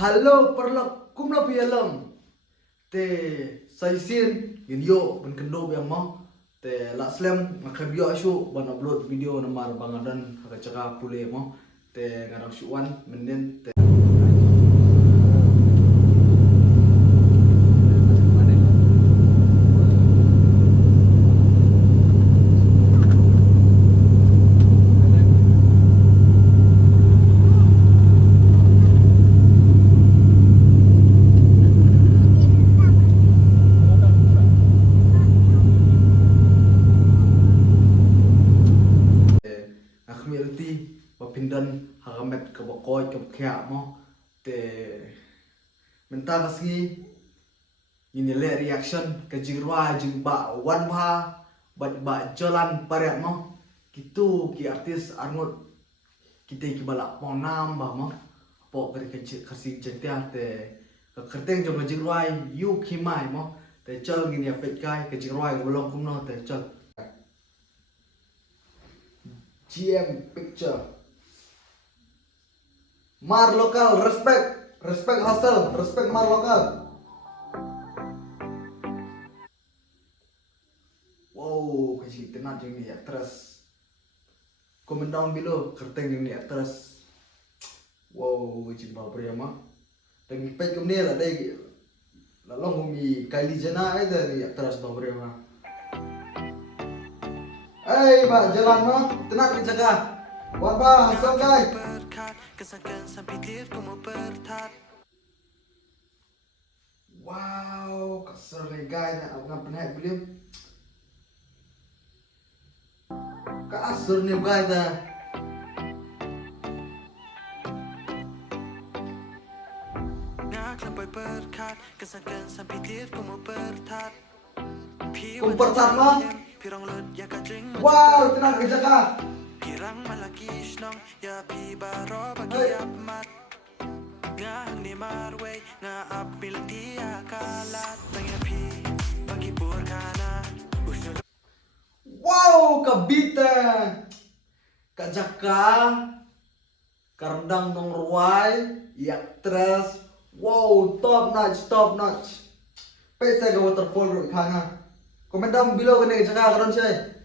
Halo perlak kumla pialam te saisin inyo ben kendo yang mau te la slam makan bio asu ban upload video namar bangadan haka caka pule mau te ngarang syuan menen te akhmirti papindan hakamet ke bokoy ke kya mo te menta kasgi ini le reaction ke jirwa jing ba wan ba ba jalan pariat mo gitu ki artis arngot kita ki bala ponam ba mo po kari kasih jentia te ke kerteng jong jirwa yu kimai mo te chal gini apet kai ke jirwa golong kumno te chal GM Picture Mar lokal, respect hustle, respect mar lokal. Wow, kasih tenang yang ni actress. Comment down below, kerteng yang ni actress. Wow, kasih bawa pria mah. Dan ipek kum ni lah, day. Lalong umi Kylie Jenner ada ni actress bawa pria mah. Hey, Mbak, jalan mah, tenang dijaga. Wabah, hasil guys. Wow, kasar nih guys, nak apa pernah beliau? Kasar nih guys dah. Kumpertat mah. Wow, tenang dijaga. Wow, kabita, Kak Jaka, Kardang dong ruai, actress. Wow, top notch. Pesa ke waterfall ro khana. Comment down below kene Jaka karon say.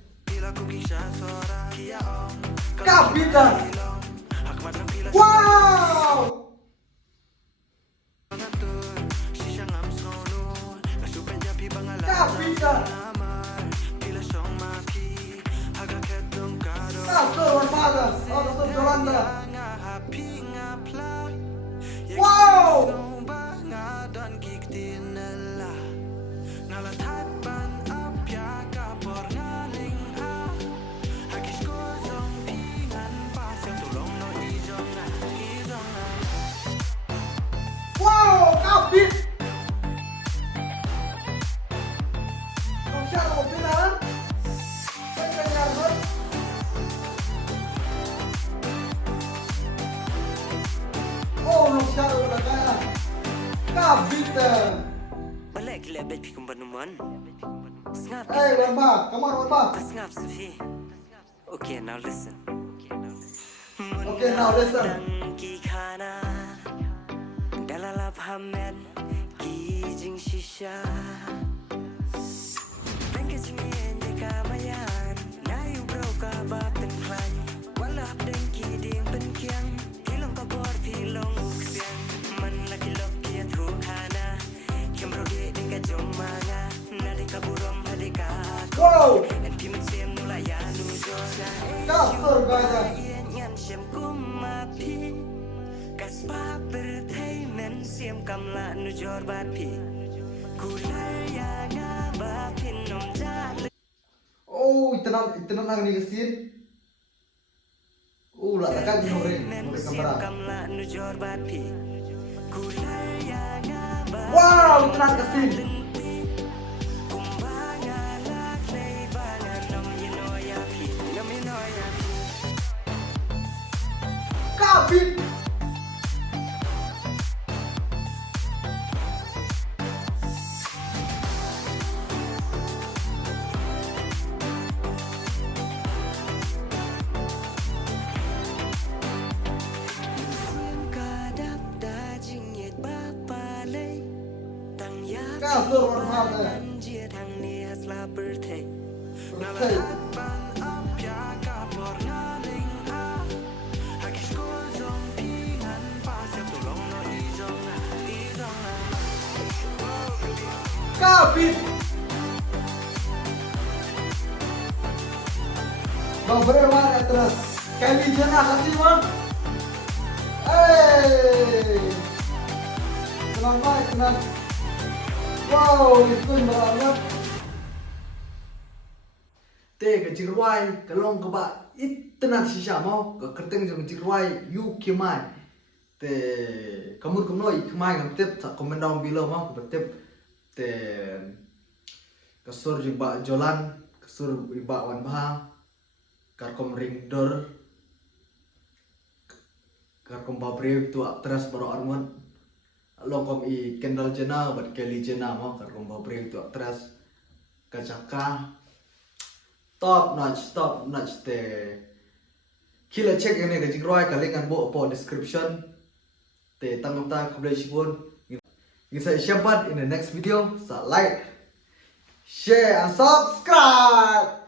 Kabita. Wow. Kabita. Kasur pada, kasur Yolanda. Wow. Wow, kabit. Siapa mobil lah? Oh, lu siapa udah kaya? Kabit. Balik lebet pikum banuman. Hey, Wamba, come on, Wamba. Snap Sophie. Okay, now listen. Okay, now listen. Ki khana dalalap hamed ki jing shisha. Tengke sini ende kamayan. Nayu bro ka baten klan. Wala dengki ding penkiang. Kilong kabor tilong uksian. Man laki loki at hukana. Kembro di dengka jong manga. Nadi kaburom hadika. Wow. En pimen sem nula ya nujosa. Kasur guys. Xem kuma pi kaspa berthai men siam kamla nu jor bat pi kulaya nga ba pinom jat. Oh, itenang ang nigasin. Oh, lah takkan nore kamera. Kamla nu jor bat pi kulaya nga ba. Wow, itenang kasin. Kumbanga la klei banga nom yinoya pi nom yinoya pi. Kabit. Kadap da jing ye ngasur orang mana. Chia thang ni hasla birthday Berarti. ban ap ya ka por na ling a hakish ko zong pi ngan pa sa tu long no i zong Kapit. Bang Brewan terus. Kylie Jenner kasih bang. Tenang baik, tenang. Wow, itu banget. Ke jirwai, kalong ke ba itenan sisa mau ke kerteng jong jirwai you kimai. Kamu kumno ikmai ngam tep tak komen down below mau betep kasur jiba jolan, kasur iba wan bah, karkom ring door, karkom babre tu aktras baru arman, lokom I Kendall Jenner, bat Kylie Jenner mau karkom babre tu aktras, kacaka, top notch Kila check ini ke jigroi kalingan bo po description, tangam ta kublai shibun. Kita jumpa in the next video. So like, share and subscribe.